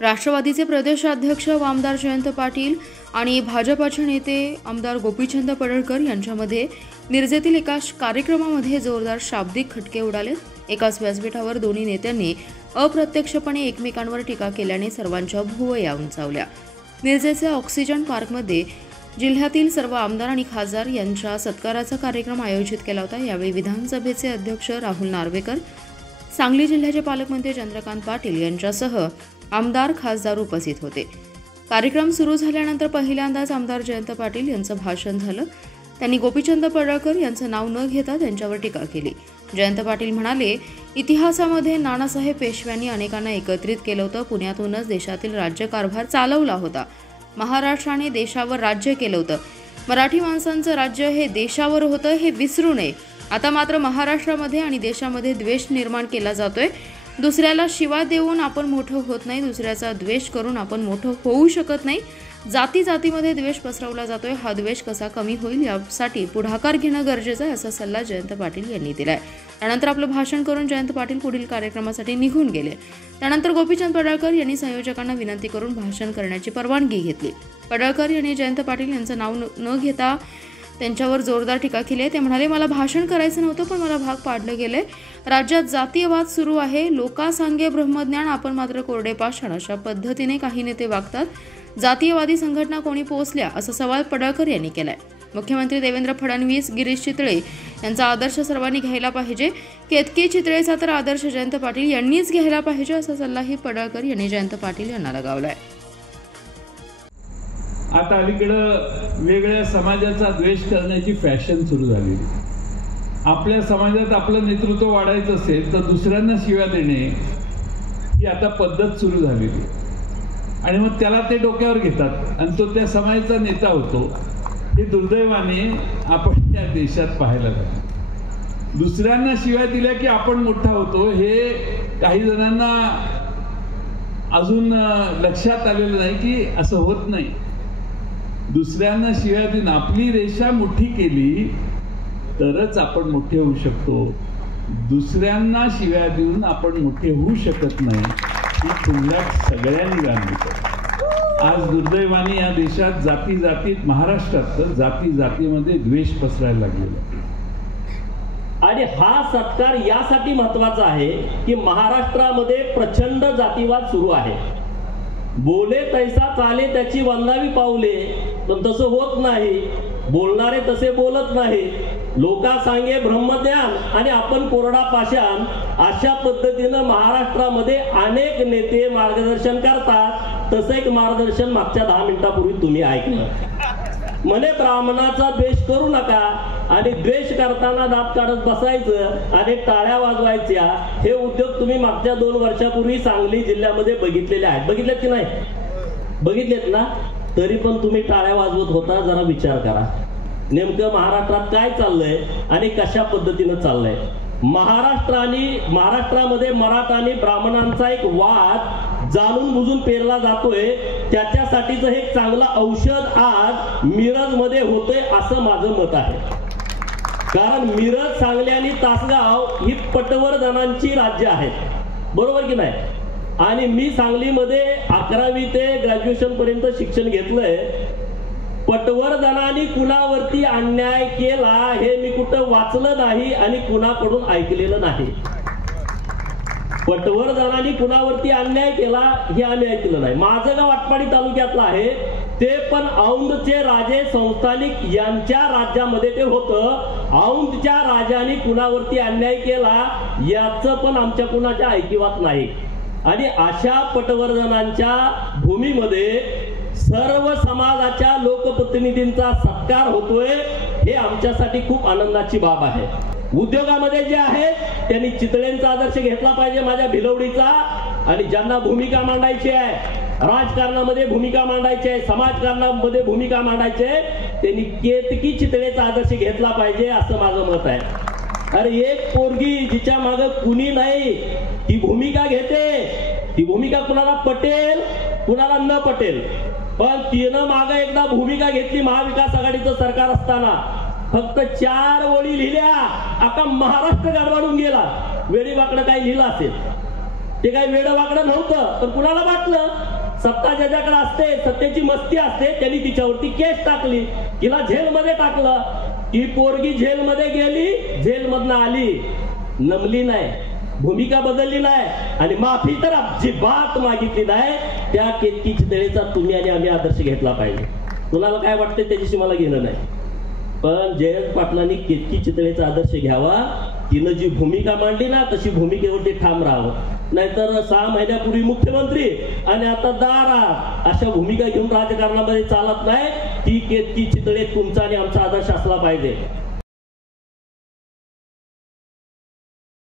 राष्ट्रवादीचे प्रदेशाध्यक्ष व आमदार जयंत पाटील आणि भाजपचे नेते आमदार गोपीचंद पडळकर यांच्यामध्ये मिरजेतील एका कार्यक्रमामध्ये जोरदार शाब्दिक खटके उडाले। एकाच व्यासपीठावर दोन्ही नेत्यांनी अप्रत्यक्षपणे एकमेकांवर टीका केल्याने सर्वांच्या भुवया उंचावल्या। मिरजेच्या ऑक्सिजन पार्कमध्ये जिल्ह्यातील सर्व आमदार आणि खासदार यांच्या सत्काराचा कार्यक्रम आयोजित केला होता। यावेळी विधानसभेचे अध्यक्ष राहुल नार्वेकर, सांगली जिल्ह्याचे पालकमंत्री चंद्रकांत पाटील यांच्यासह आमदार खासदार उपस्थित होते। कार्यक्रम सुरू झाल्यानंतर पहिल्यांदाच आमदार जयंत पाटील यांचं भाषण झालं। त्यांनी गोपीचंद पडळकर यांचं नाव न घेता त्यांच्यावर टीका केली। जयंत पाटील म्हणाले, इतिहासामध्ये नानासाहेब पेशव्यांनी अनेकांना एकत्रित केलं होतं। पुण्यातूनच देशातील राज्यकारभार चालवला होता। महाराष्ट्राने देशावर राज्य केलं होतं। मराठी माणसांचं राज्य हे देशावर होतं हे विसरू नये। आता मात्र महाराष्ट्रामध्ये आणि देशामध्ये द्वेष निर्माण केला जातोय। दुसऱ्याला शिवा देऊन आपण मोठं होत नाही, दुसऱ्याचा द्वेष करून आपण मोठं होऊ शकत नाही। जातीमध्ये द्वेष पसरवला जातोय। हा द्वेष कसा कमी होईल यासाठी पुढाकार घेणं गरजेचं आहे, असा सल्ला जयंत पाटील यांनी दिलाय। त्यानंतर आपलं भाषण करून जयंत पाटील पुढील कार्यक्रमासाठी निघून गेले। त्यानंतर गोपीचंद पडळकर यांनी संयोजकांना विनंती करून भाषण करण्याची परवानगी घेतली। पडळकर यांनी जयंत पाटील यांचं नाव न घेता त्यांच्यावर जोरदार टीका केली आहे। ते म्हणाले, मला भाषण करायचं नव्हतं, पण मला भाग पाडलं गेलंय। राज्यात जातीयवाद सुरू आहे। लोकासांगे ब्रह्मज्ञान, आपण मात्र कोरडे पाषाण, अशा पद्धतीने काही नेते वागतात। जातीयवादी संघटना कोणी पोचल्या, असा सवाल पडळकर यांनी केलाय। मुख्यमंत्री देवेंद्र फडणवीस, गिरीश चितळे यांचा आदर्श सर्वांनी घ्यायला पाहिजे। केतकी चितळेचा तर आदर्श जयंत पाटील यांनीच घ्यायला पाहिजे, असा सल्लाही पडळकर यांनी जयंत पाटील यांना लगावलाय। आता अलीकडं वेगळ्या समाजाचा द्वेष करण्याची फॅशन सुरू झाली। आपल्या समाजात आपलं नेतृत्व वाढायचं असेल तर दुसऱ्यांना शिव्या देणे ही आता पद्धत सुरू झालेली आणि मग त्याला ते डोक्यावर घेतात आणि तो त्या समाजाचा नेता होतो। हे दुर्दैवाने आपण या देशात पाहायला लागलो। दुसऱ्यांना शिव्या दिल्या की आपण मोठा होतो हे काही जणांना अजून लक्षात आलेलं नाही की असं होत नाही। दुसऱ्यांना शिव्या देऊन आपली रेषा मोठी केली तरच आपण मोठे होऊ शकतो। दुसऱ्यांना शिव्या देऊन आपण मोठे होऊ शकत नाही, ही तुलना सगळ्यांनी जाणली पाहिजे। आज दुर्दैवाने या देशात जातीत महाराष्ट्रात तर जातीमध्ये द्वेष पसरायला लागलेला आहे। आणि हा सत्कार यासाठी महत्वाचा आहे की महाराष्ट्रामध्ये प्रचंड जातीवाद सुरू आहे। बोले तैसा चाले त्याची वंदावी पाऊले, पण तसं होत नाही। बोलणारे तसे बोलत नाही। लोका सांगे ब्रह्मज्ञान आणि आपण कोरडा पाषाण, अशा पद्धतीनं महाराष्ट्रामध्ये अनेक नेते मार्गदर्शन करतात। तसं एक मार्गदर्शन मागच्या 10 मिनिटापूर्वी तुम्ही ऐकलं। म्हणे ब्राह्मणाचा द्वेष करू नका आणि द्वेष करताना दात काढत बसायचं आणि टाळ्या वाजवायच्या, हे उद्योग तुम्ही मागच्या 2 वर्षापूर्वी सांगली जिल्ह्यामध्ये बघितलेले आहेत। बघितलेत की नाही? बघितलेत ना? तरी पण तुम्ही टाळ्या वाजवत होता। जरा विचार करा, नेमकं महाराष्ट्रात काय चाललंय आणि कशा पद्धतीनं चाललंय। महाराष्ट्रामध्ये मराठा आणि ब्राह्मणांचा एक वाद जाणून बुजून पेरला जातोय। त्याच्यासाठीचं हे चांगलं औषध आज मिरजमध्ये होतंय, असं माझं मत आहे। कारण मिरज, सांगली आणि तासगाव ही पटवर्धनांची राज्य आहेत, बरोबर की नाही? आणि मी सांगलीमध्ये 11वी ते ग्रॅज्युएशन पर्यंत शिक्षण घेतलंय। पटवर्धनांनी कुणावरती अन्याय केला हे मी कुठं वाचलं नाही आणि कुणाकडून ऐकलेलं नाही। पटवर्धनांनी कुणावरती अन्याय केला हे आम्ही ऐकलं नाही। माझं गाव आटपाडी तालुक्यातलं आहे, ते पण औंधचे राजे संस्थानिक यांच्या राज्यामध्ये ते होतं। औंधच्या राजाने कुणावरती अन्याय केला याचं पण आमच्या कुणाच्या ऐकिवात नाही। आणि अशा पटवर्धनांच्या भूमीमध्ये सर्व समाजाच्या लोकप्रतिनिधींचा सत्कार होतोय, हे आमच्यासाठी खूप आनंदाची बाब आहे। उद्योगामध्ये जे आहे त्यांनी चितळेंचा आदर्श घेतला पाहिजे, माझ्या भिलवडीचा। आणि ज्यांना भूमिका मांडायची आहे, राजकारणामध्ये भूमिका मांडायची आहे, समाजकारणामध्ये भूमिका मांडायची आहे, त्यांनी केतकी चितळेचा आदर्श घेतला पाहिजे, असं माझं मत आहे। अरे एक पोरगी जिच्या मागे कुणी नाही ती भूमिका घेते, ती भूमिका कुणाला पटेल कुणाला न पटेल, पण तिनं मागे एकदा भूमिका घेतली। महाविकास आघाडीचं सरकार असताना फक्त 4 ओळी लिहिल्या, अख्खा महाराष्ट्र गडबडून गेला। वेळीवाकडं काही लिहिलं असेल ते काही वेडवाकडं नव्हतं, पण कुणाला वाटलं सत्ता ज्याच्याकडे असते, सत्तेची मस्ती असते, त्यांनी तिच्यावरती केस टाकली, तिला जेलमध्ये टाकलं. ती पोरगी जेलमध्ये गेली, जेलमधनं आली, नमली नाही, भूमिका बदलली नाही आणि माफी तर अजिबात मागितली नाही. त्या केतकी चितळेचा तुम्ही आणि आम्ही आदर्श घेतला पाहिजे. कुणाला काय वाटतं त्याच्याशी मला घेणं नाही, पण जयंत पाटलांनी केतकी चितळेचा आदर्श घ्यावा. तिनं जी भूमिका मांडली ना तशी भूमिकेवरती ठाम राहावं. नाहीतर 6 महिन्यापूर्वी मुख्यमंत्री आणि आता दारात अशा भूमिका घेऊन राजकारणामध्ये चालत नाही. ती केतकी चितळे तुमचा आणि आमचा आदर्श असला पाहिजे.